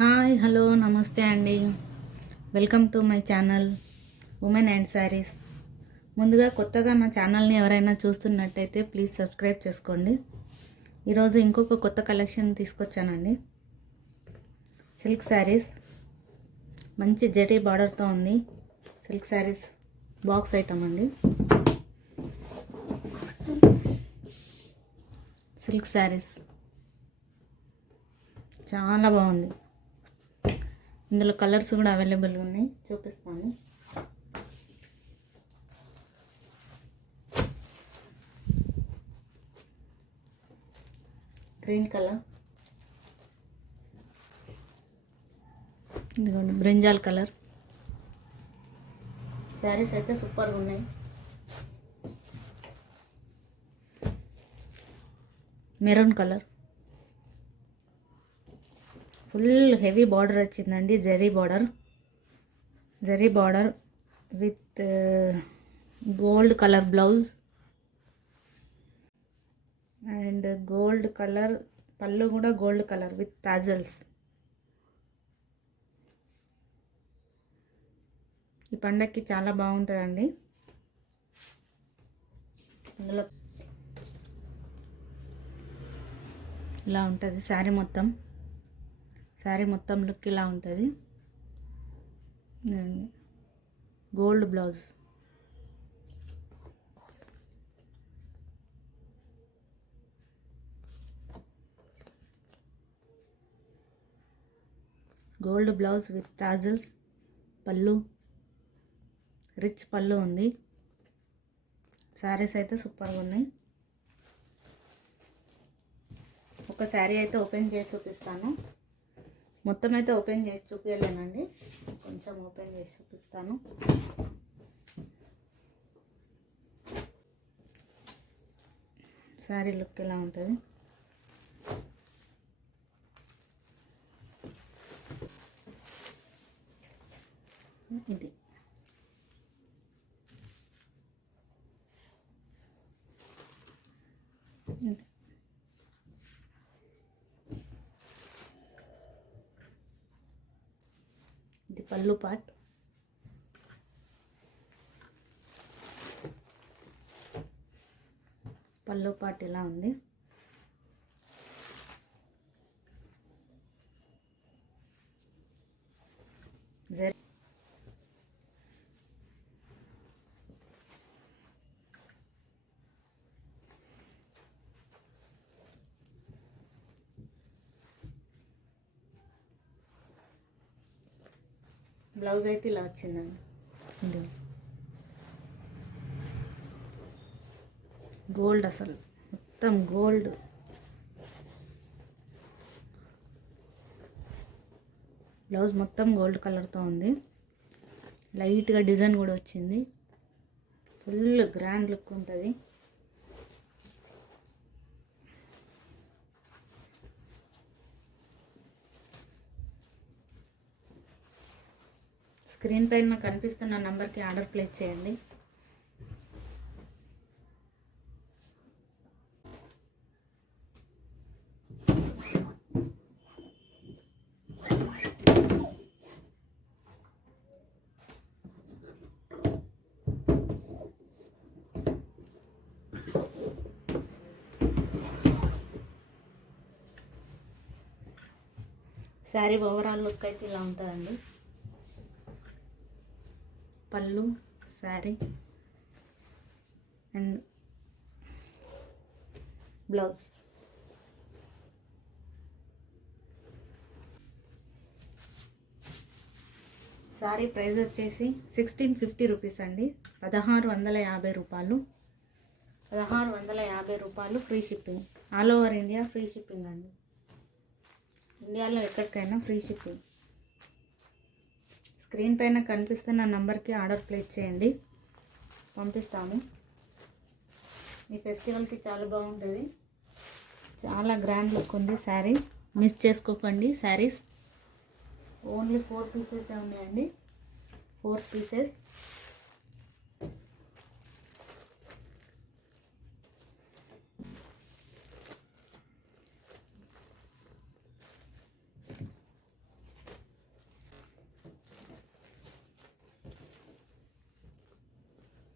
Hi hello నమస్తే అండి. Welcome to my channel women and saris. ముందుగా కొత్తగా మా ఛానల్ని ఎవరైనా చూస్తున్నట్టయితే ప్లీజ్ సబ్స్క్రైబ్ చేసుకోండి. ఈరోజు ఇంకొక కొత్త కలెక్షన్ తీసుకొచ్చానండి. సిల్క్ శారీస్, మంచి జరీ బార్డర్తో ఉంది. సిల్క్ శారీస్ బాక్స్ ఐటమ్ అండి. సిల్క్ శారీస్ చాలా బాగుంది. ఇందులో కలర్స్ కూడా అవైలబుల్గా ఉన్నాయి, చూపిస్తాను. గ్రీన్ కలర్, ఇదిగోండి బ్రింజాల్ కలర్. శారీస్ అయితే సూపర్గా ఉన్నాయి. Maroon colour, full heavy border వచ్చిందండి. Zari border with gold colour blouse and gold colour పళ్ళు కూడా గోల్డ్ కలర్ విత్ టాజల్స్. ఈ పండగకి చాలా బాగుంటుందండి. ఇందులో ఇలా ఉంటుంది శారీ మొత్తం లుక్ ఇలా ఉంటుంది. Gold blouse, gold blouse with tassels. పళ్ళు రిచ్ పళ్ళు ఉంది. శారీస్ అయితే సూపర్గా ఉన్నాయి. ఒక శారీ అయితే ఓపెన్ చేసి చూపిస్తాను. మొత్తం అయితే ఓపెన్ చేసి చూపించలేనండి, కొంచెం ఓపెన్ చేసి చూపిస్తాను. శారీ లుక్ ఎలా ఉంటుంది. ఇది ఇది పళ్ళు పార్ట్. పళ్ళు పార్ట్ ఇలా ఉంది. బ్లౌజ్ అయితే ఇలా వచ్చిందండి. ఇది గోల్డ్, అసలు మొత్తం గోల్డ్. బ్లౌజ్ మొత్తం గోల్డ్ కలర్తో ఉంది. లైట్గా డిజైన్ కూడా వచ్చింది. ఫుల్ గ్రాండ్ లుక్ ఉంటుంది. స్క్రీన్ పైన కనిపిస్తున్న నంబర్కి ఆర్డర్ ప్లేస్ చేయండి. శారీ ఓవరాల్ లుక్ అయితే ఇలా ఉంటుందండి. పళ్ళు, శారీ అండ్ బ్లౌజ్. శారీ ప్రైస్ వచ్చేసి 1650 రూపీస్ అండి. 1650 రూపాయలు. 1650 రూపాయలు free shipping. All over India free shipping అండి. ఇండియాలో ఎక్కడికైనా ఫ్రీ షిప్పింగ్. స్క్రీన్ పైన కనిపిస్తున్న నంబర్కి ఆర్డర్ ప్లేస్ చేయండి, పంపిస్తాము. ఈ ఫెస్టివల్కి చాలా బాగుంటుంది. చాలా గ్రాండ్ లుక్ ఉంది శారీ. మిస్ చేసుకోకండి. శారీస్ ఓన్లీ 4 పీసెస్ ఉన్నాయండి. 4 పీసెస్.